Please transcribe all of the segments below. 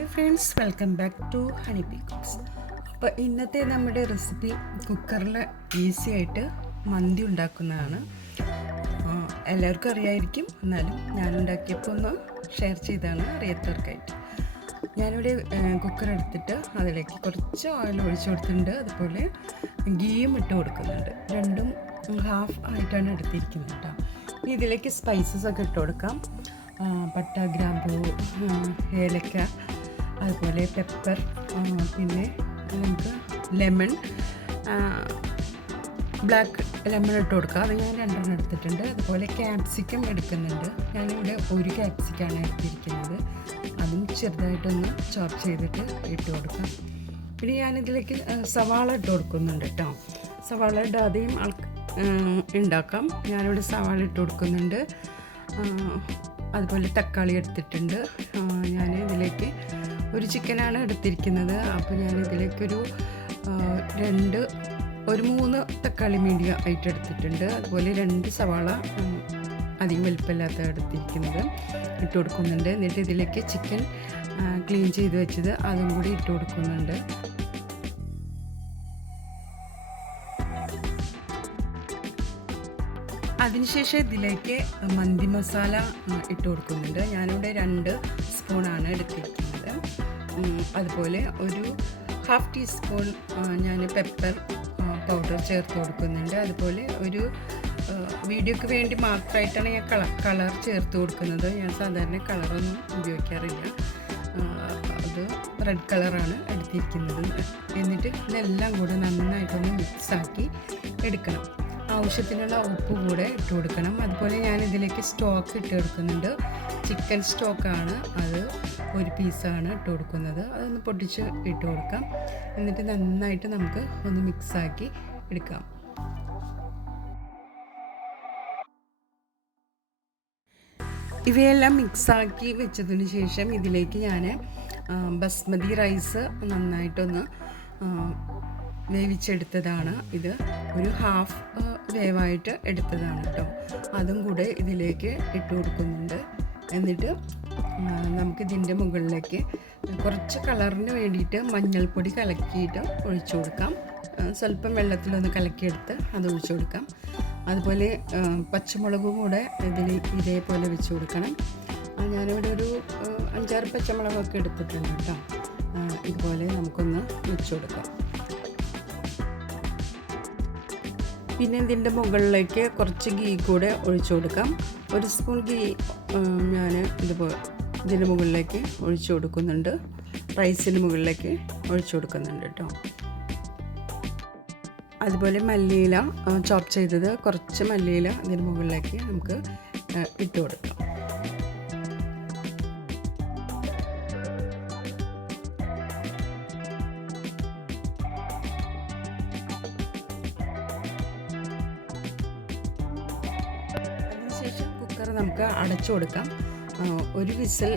Hi friends welcome back to Honey P Cooks അപ്പോൾ ഇന്നത്തെ നമ്മുടെ റെസിപ്പി കുക്കറിൽ ഈസി ആയിട്ട് മന്തി ഉണ്ടാക്കുന്നതാണ്. എല്ലാവർക്കും അറിയായിരിക്കും. എന്നാലും ഞാൻ ഉണ്ടാക്കിയപ്പോൾ ഒന്ന് ഷെയർ ചെയ്താണ് അറിയാത്തവർക്കായിട്ട്. ഞാനിവിടെ കുക്കർ എടുത്തിട്ട് അതിലേക്ക് കുറച്ച് ഓയിൽ ഒഴിച്ചു കൊടുത്തിട്ടുണ്ട്. അതുപോലെ ഗീയും ഇട്ട് കൊടുക്കുന്നുണ്ട്. രണ്ടും ഹാഫ് ആയിട്ടാണ് എടുത്തിരിക്കുന്നത് കേട്ടോ ഇതിലേക്ക് സ്പൈസസ് ഒക്കെ ഇട്ട് കൊടുക്കാം. പട്ട ഗ്രാമ്പൂ ഏലക്ക അതുപോലെ പെപ്പർ പിന്നെ നമുക്ക് ലെമൺ ബ്ലാക്ക് ലെമൺ ഇട്ട് കൊടുക്കുക. അത് ഞാൻ രണ്ടെണ്ണം എടുത്തിട്ടുണ്ട്. അതുപോലെ ക്യാപ്സിക്കം എടുക്കുന്നുണ്ട്. ഞാനിവിടെ ഒരു ക്യാപ്സിക്കാണ് എടുത്തിരിക്കുന്നത്. അതും ചെറുതായിട്ടൊന്ന് ചോപ്പ് ചെയ്തിട്ട് ഇട്ട് കൊടുക്കാം. പിന്നെ ഞാനിതിലേക്ക് സവാള ഇട്ട് കൊടുക്കുന്നുണ്ട് കേട്ടോ. സവാള ഇടാതെയും ആൾ ഉണ്ടാക്കാം. ഞാനിവിടെ സവാള ഇട്ട് കൊടുക്കുന്നുണ്ട്. അതുപോലെ തക്കാളി എടുത്തിട്ടുണ്ട്. ഞാൻ ഇതിലേക്ക് ഒരു ചിക്കനാണ് എടുത്തിരിക്കുന്നത്. അപ്പോൾ ഞാൻ ഇതിലേക്കൊരു രണ്ട് ഒരു മൂന്ന് തക്കാളി മീഡിയം ആയിട്ട് എടുത്തിട്ടുണ്ട്. അതുപോലെ രണ്ട് സവാള അധികം വലിപ്പമില്ലാത്ത എടുത്തിരിക്കുന്നത് ഇട്ട് കൊടുക്കുന്നുണ്ട്. എന്നിട്ട് ഇതിലേക്ക് ചിക്കൻ ക്ലീൻ ചെയ്ത് വെച്ചത് അതും കൂടി ഇട്ട് കൊടുക്കുന്നുണ്ട്. അതിനുശേഷം ഇതിലേക്ക് മന്തി മസാല ഇട്ട് കൊടുക്കുന്നുണ്ട്. ഞാനിവിടെ രണ്ട് സ്പൂണാണ് എടുത്തിരിക്കുന്നത്. അതുപോലെ ഒരു ഹാഫ് ടീസ്പൂൺ ഞാൻ പെപ്പർ പൗഡർ ചേർത്ത് കൊടുക്കുന്നുണ്ട്. അതുപോലെ ഒരു വീഡിയോയ്ക്ക് വേണ്ടി മാത്രമായിട്ടാണ് ഞാൻ കളർ കളർ ചേർത്ത് കൊടുക്കുന്നത്. ഞാൻ സാധാരണ കളറൊന്നും ഉപയോഗിക്കാറില്ല. അത് റെഡ് കളറാണ് എടുത്തിരിക്കുന്നത്. എന്നിട്ട് ഇതെല്ലാം കൂടെ നന്നായിട്ടൊന്ന് മിക്സാക്കി എടുക്കണം. ആവശ്യത്തിനുള്ള ഉപ്പ് കൂടെ ഇട്ട് കൊടുക്കണം. അതുപോലെ ഞാൻ ഇതിലേക്ക് സ്റ്റോക്ക് ഇട്ട് കൊടുക്കുന്നുണ്ട്. ചിക്കൻ സ്റ്റോക്കാണ് അത് ഒരു പീസാണ് ഇട്ട് കൊടുക്കുന്നത്. അതൊന്ന് പൊട്ടിച്ച് ഇട്ട് കൊടുക്കാം. എന്നിട്ട് നന്നായിട്ട് നമുക്ക് ഒന്ന് മിക്സാക്കി എടുക്കാം. ഇവയെല്ലാം മിക്സാക്കി വെച്ചതിന് ശേഷം ഇതിലേക്ക് ഞാൻ ബസ്മതി റൈസ് നന്നായിട്ടൊന്ന് വേവിച്ചെടുത്തതാണ്. ഇത് ഒരു ഹാഫ് വേവായിട്ട് എടുത്തതാണ് കേട്ടോ. അതും കൂടെ ഇതിലേക്ക് ഇട്ട് കൊടുക്കുന്നുണ്ട്. എന്നിട്ട് നമുക്കിതിന്റെ മുകളിലേക്ക് കുറച്ച് കളറിന് വേണ്ടിയിട്ട് മഞ്ഞൾപ്പൊടി കലക്കിയിട്ട് ഒഴിച്ചു കൊടുക്കാം. സ്വല്പം വെള്ളത്തിലൊന്ന് കലക്കിയെടുത്ത് അത് ഒഴിച്ചു കൊടുക്കാം. അതുപോലെ പച്ചമുളകും കൂടെ ഇതിൽ ഇതേപോലെ വെച്ച് കൊടുക്കണം. ഞാനിവിടെ ഒരു അഞ്ചാറ് പച്ചമുളകൊക്കെ എടുത്തിട്ടുണ്ട് കേട്ടോ. ഇതുപോലെ നമുക്കൊന്ന് വെച്ച് കൊടുക്കാം. പിന്നെ ഇതിന്റെ മുകളിലേക്ക് കുറച്ച് ഗീ കൂടെ ഒഴിച്ചു കൊടുക്കാം. ഒരു സ്പൂൺ ഗീ ഞാൻ ഇതുപോലെ ഇതിന്റെ മുകളിലേക്ക് ഒഴിച്ചു കൊടുക്കുന്നുണ്ട്. റൈസിന് മുകളിലേക്ക് ഒഴിച്ചു കൊടുക്കുന്നുണ്ട് കേട്ടോ. അതുപോലെ മല്ലിയില ചോപ്പ് ചെയ്തത് കുറച്ച് മല്ലിയില ഇതിന് മുകളിലേക്ക് നമുക്ക് ഇട്ട് കൊടുക്കാം. കുക്കർ നമുക്ക് അടച്ചു കൊടുക്കാം. ഒരു വിസിൽ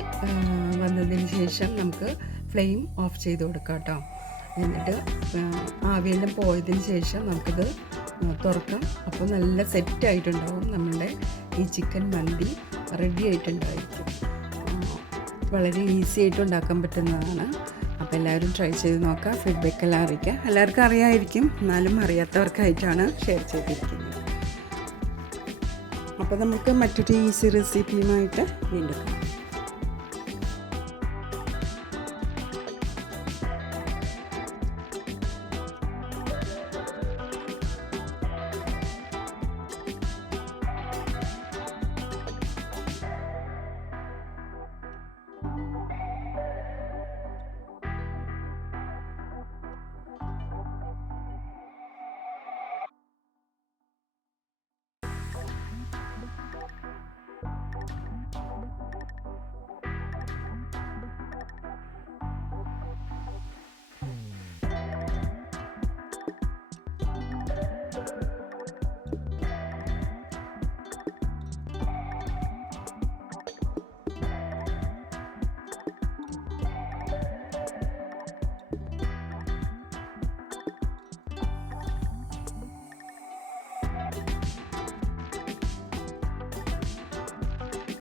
വന്നതിന് ശേഷം നമുക്ക് ഫ്ലെയിം ഓഫ് ചെയ്ത് കൊടുക്കാം കേട്ടോ. എന്നിട്ട് ആവിയെല്ലാം പോയതിന് ശേഷം നമുക്കിത് തുറക്കാം. അപ്പോൾ നല്ല സെറ്റ് ആയിട്ടുണ്ടാവും നമ്മളുടെ ഈ ചിക്കൻ മന്തി. റെഡി ആയിട്ടുണ്ടായിരിക്കും. വളരെ ഈസി ആയിട്ട് ഉണ്ടാക്കാൻ പറ്റുന്നതാണ്. അപ്പോൾ എല്ലാവരും ട്രൈ ചെയ്ത് നോക്കാം. ഫീഡ്ബാക്ക് എല്ലാം അറിയിക്കാം. എല്ലാവർക്കും അറിയാമായിരിക്കും എന്നാലും അറിയാത്തവർക്കായിട്ടാണ് ഷെയർ ചെയ്തിരിക്കുന്നത്. അപ്പോൾ നമുക്ക് മറ്റൊരു ഈസി റെസിപ്പിയുമായിട്ട് വീണ്ടും